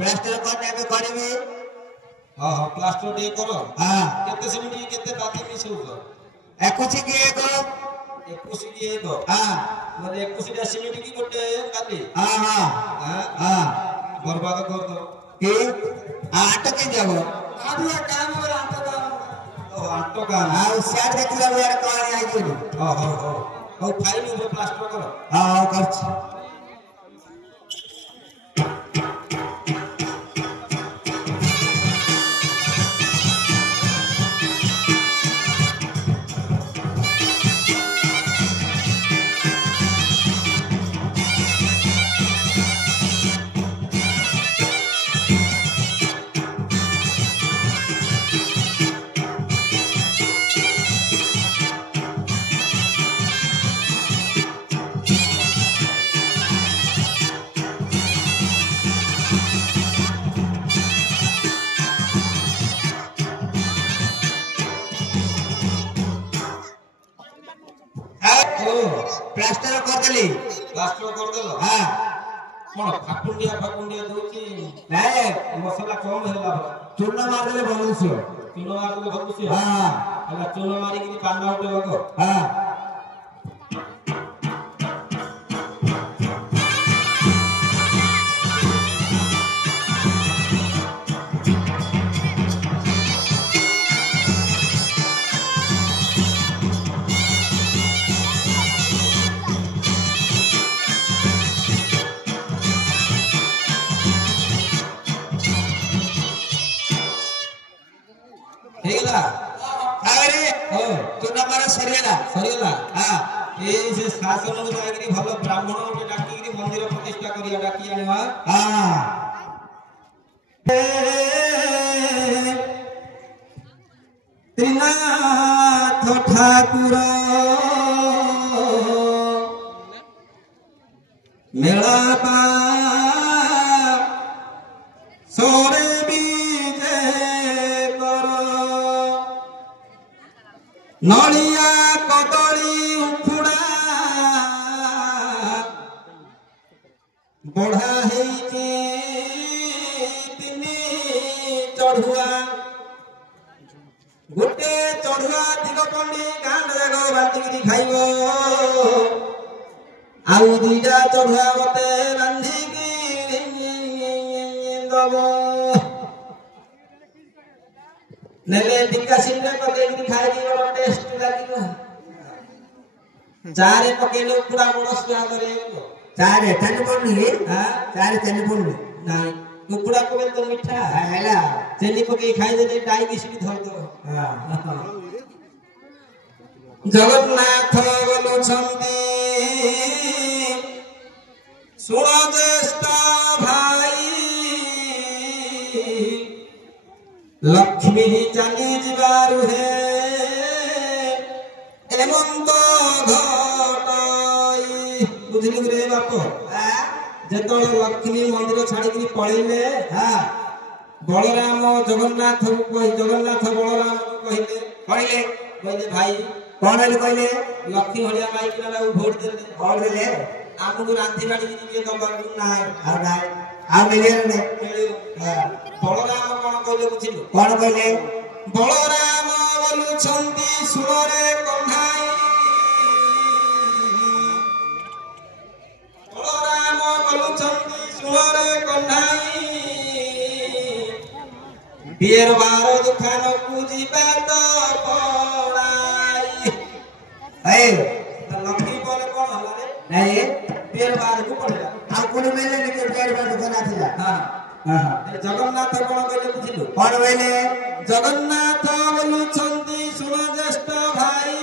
Plaster करने पे करबे हां हां प्लास्टर दे करो हां केते सिमेंट केते बाती मिसौ तो 21 की 1 21 की 1 हां माने 21 टा सिमेंट की गोटे काली हां हां हां बर्बाद कर दो के 8 के जाबो आधुआ काम और 8 काम ओ 8 काम आ साइड देखला यार कहानी आई गेली हां हां हां ओ फाइन ऊपर प्लास्टर करो हां करछ प्लास्टर कर देलो हां कोन फाकुंडिया दोची नाय मसला कम होला चूना मार देले भलुसियो हां अला चूना मारी कि पाना उठे लगो हां हेगला अरे ओ चूना मारा सरियला हां ए से शासन को जागिरी भलो ब्राह्मण के डाकीगिरी मंदिर प्रतिष्ठा करिया डाकी आनेवा हां त्रिनाथ ठाकुर मेला पा सोरे नलिया कदली उखुड़ा बढ़ा है चढ़ुआ गोटे चढ़ुआ दिगपंडी गांड जाग बांधिकी खाइब आउ दुईटा चढ़ुआ मते बांधिकी दब नेले टिक्का सिंडे पके खाइ दी बड़ टेस्ट लागिलो चारे पकेले पूरा बड़ स्वाद रे चारे तन पन्नी हां चारे तन पन्नी नाही कुकुड़ा को तो मीठा हैला चेनी पके खाइ दे डायबिटीज भी धर दो हां जगन्नाथ बोलो छंदी सुनो ज्येष्ठ भाई लक्ष्मी चली जीवारु है हेमंत घटाई बुझली रे बाप जेतो लक्ष्मी मंदिर छाड़ी पळेले हां बलराम जगन्नाथ जगन्नाथ बलराम कहले भाई कौन कहले लक्ष्मी हरिया माई किना वोट देले आमको रांधी बाड़ी के दबार नाही आ नाही आ मिले ने बलराम कौन कहले बुझिलु कौन कहले बलराम बोलु छंती सुरे कन्हाई बलराम बोलु छंती सुरे कन्हाई बियर बार दुकान को जीवा तो पड़ाई ए लक्ष्मी बोले कौन हला रे नहीं बियर बार को पड़ला आ कोन मेले ने के बियर बार दुकान आथिला हां जगन्नाथ कौन कहले बुझिलु कौन कहले जगन्नाथ बोलु छंती सुनो ज्येष्ठ भाई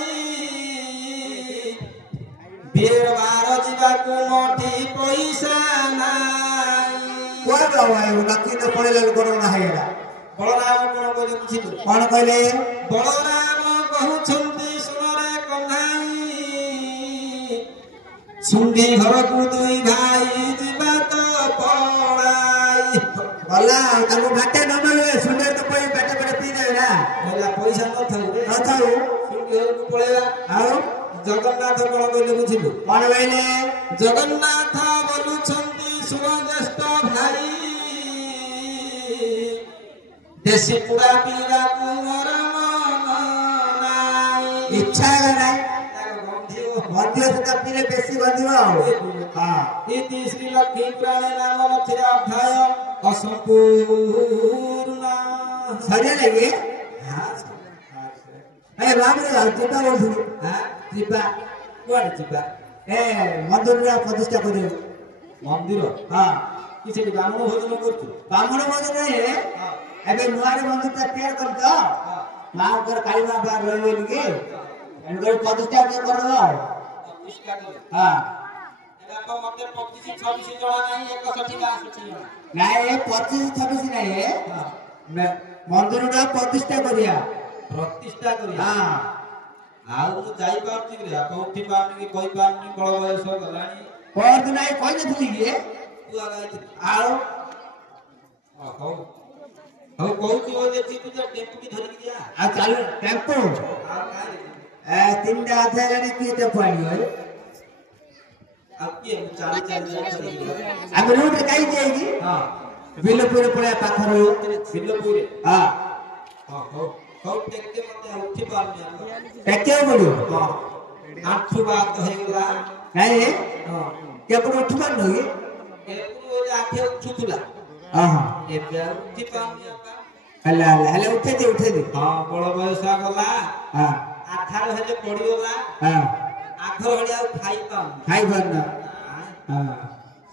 बियर बार जीवा को मोठी पैसा नाही कोन गवाय लक्ष्मी तो पड़ेला कोरोना हैला बलराम कौन कहले बुझिलु कौन कहले बलराम कहू छंती सुनरे कन्हाई सुंदी घर को दुई भाई जीवा तो ଗଲା ତାକୁ ବାଟେ ନ ମିଳେ ସୁନ୍ଦର ତ ପଇ ବାଟେ ବାଟେ ପିଇ ଦେବେ ନା କହିଲା ପଇସା ନଥାଉ ଘରକୁ ପଳେଇବା। ଆଉ ଜଗନ୍ନାଥ କଣ କହିଲେ ବୁଝିଲୁ? କଣ କହିଲେ? ଜଗନ୍ନାଥ ବୋଲୁଛନ୍ତି ସୁରଜ୍ୟେଷ୍ଠ ଭାଇ ଦେଶୀ ପୁରା ପିଇବାକୁ ମୋର ମନ ନାହିଁ। ଇଚ୍ଛା ହେଲା ନାହିଁ ମଧ୍ୟ ସେଟା ପିଇଲେ ବେଶୀ ବନ୍ଧିବ ଆଉ ଇତି ଶ୍ରୀ ଲକ୍ଷ୍ମୀ ପ୍ରାଣେ ନାମ ନଥିରେ ଅଧ୍ୟାୟ ଅସମ୍ପୂର୍ଣ୍ଣ ସରିଆ ଲାଗେ ବାବୁ ଯିବା ବୋଲୁଥିଲୁ ଯିବା କୁଆଡେ ଯିବା? ମନ୍ଦିର ପ୍ରତିଷ୍ଠା କରିବୁ ମନ୍ଦିର କି ସେଠି ବ୍ରାହ୍ମଣ ଭୋଜନ କରୁଛୁ? ବ୍ରାହ୍ମଣ ଭୋଜନ ଏବେ ନୂଆରେ ମନ୍ଦିରଟା ତିଆରି କରି ତ ମାଙ୍କର କାଳୀ ମା ରହିବେନି କି ପ୍ରତିଷ୍ଠା କରିଦେବ ଆଉ ମତେ 25-26 ଜଣ ନାହିଁ 61-62 ଜଣ ନାଇଁ 25-26 ନାଇଁ ମନ୍ଦିରଟା ପ୍ରତିଷ୍ଠା କରିବା ଆଉ ମୁଁ ଯାଇପାରୁଛି କି ଉଠି ପାରୁନି କି କହିପାରୁନି ବଳ ବୟସ ଗଲାଣି ପରଦିନ ନାଇଁ କହିନଥିଲି କି ଆଉ ହଉ ହଉ କହୁଛି ଟେମ୍ପୁଟି ଧରିକି ଯା ଆଉ ଚାଲୁ ଟେମ୍ପୁ ତିନିଟା ଅଧା ହେଲାଣି କିଏ ଟେମ୍ପୁ ଆଣିବ ଆଉ କିଏ ଚାଲି ଆମେ ରୋଡରେ କାହିଁ ଯାଇକି ବିଲପୁରରେ ପଳେଇବା ପାଖରୁ ବିଲପୁରରେ ହଉ ଟେକେ ମତେ ଉଠି ପାରୁନି ଟେକିବାକୁ ପଡିବ ଆଣ୍ଠୁ ବାତ ହେଇଗଲା ନାଇଁ କେପଟ ଉଠି ପାରୁନ କି ଆଣ୍ଠି ଉଠୁଥିଲା ଏବେ ଆଉ ଉଠି ପାରୁନି ହେଲେ ଉଠେଇଦି ବଳ ବୟସ ଗଲା ଆଧାର ହେଲେ ପଡିଗଲା ଆଘର ଭଳି ଆଉ ଖାଇପାରୁନ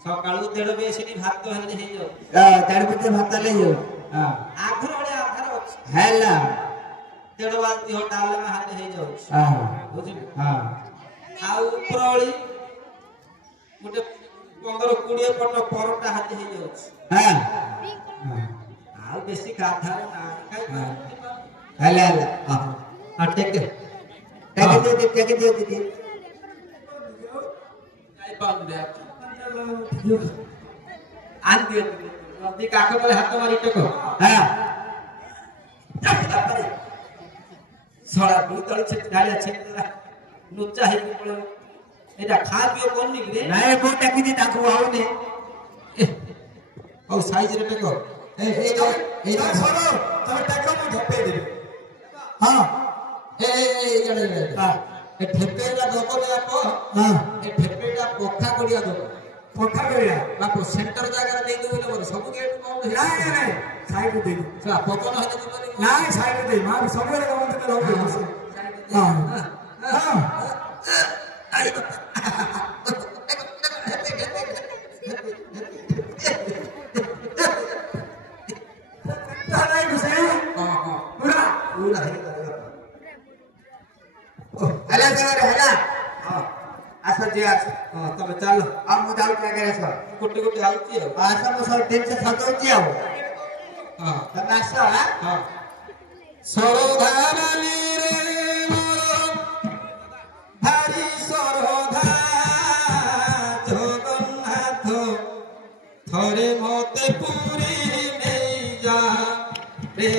ସକାଳୁ 1.5 ବେଶୀ ଭାତ ହେଲେ ହେଇଯାଉ ଭିତରେ ଭାତ ନେଇଯାଉ ଆଘର ଭଳିଆ ଆଧାର ଅଛି ହେଲା 1.5 ବାଲ୍ଟି ଡାଲମା ହେଲେ ହେଇଯାଉଛି ବୁଝିଲୁ ଆଉ ଉପରଓଳି ଗୋଟେ 15-20 ପଟ ପରଟା ହାତେ ହେଇଯାଉଛି ଆଉ ବେଶୀ ଗାଧାର ହେଲା ଟେକେ ନଦୀ କାଠ ତଳେ ହାତ ମାରି ଟେକ ସଳା ତଳି ଢାଳିଆ ଛେକିଦେଲା ଲୁଚା ହେଇକି ପଳେଇବ ଏଇଟା ଖା ପିଅ କରୁନି କି ନାଇଁ କୋଉ ଟେକିଦି ତାକୁ ହଉନି ହଉ ସାଇଜରେ ଟେକ ତମେ ଟେକ ମୁଁ ଢପେଇଦେବି ଠେପେଇଟା ଦବ ଠେପେଇଟା ପଖା କରିବା ଦବ ପକ୍କା କରିବା ବାପ ସେଣ୍ଟର ଜାଗାରେ ଦେଇଦେବୁ ବୋଲି ସବୁ ଗେଟ୍ ବନ୍ଦ ନାଇଁ ସାଇଡ୍ ଦେଇ ପବନ ହେଲେ ଯିବନି ନାଇଁ ସାଇଡ୍ ଦେଇ ମା ସବୁବେଳେ ତମେ ଚାଲ ମୁଁ ଯାଉଛି ଆଗରେ ଆସ ଗୋଟେ ଆଉଛି ଆଉ ଆସ ମୁଁ ସବୁ ଜିନିଷ ସଜଉଛି ଆଉ ତମେ ଆସ ସରଧାରାଲି ରେ ଭାରି ସରଧା ଜଗନ୍ନାଥ ଥରେ ମତେ ପୁରୀ ନେଇ ଯା ରେ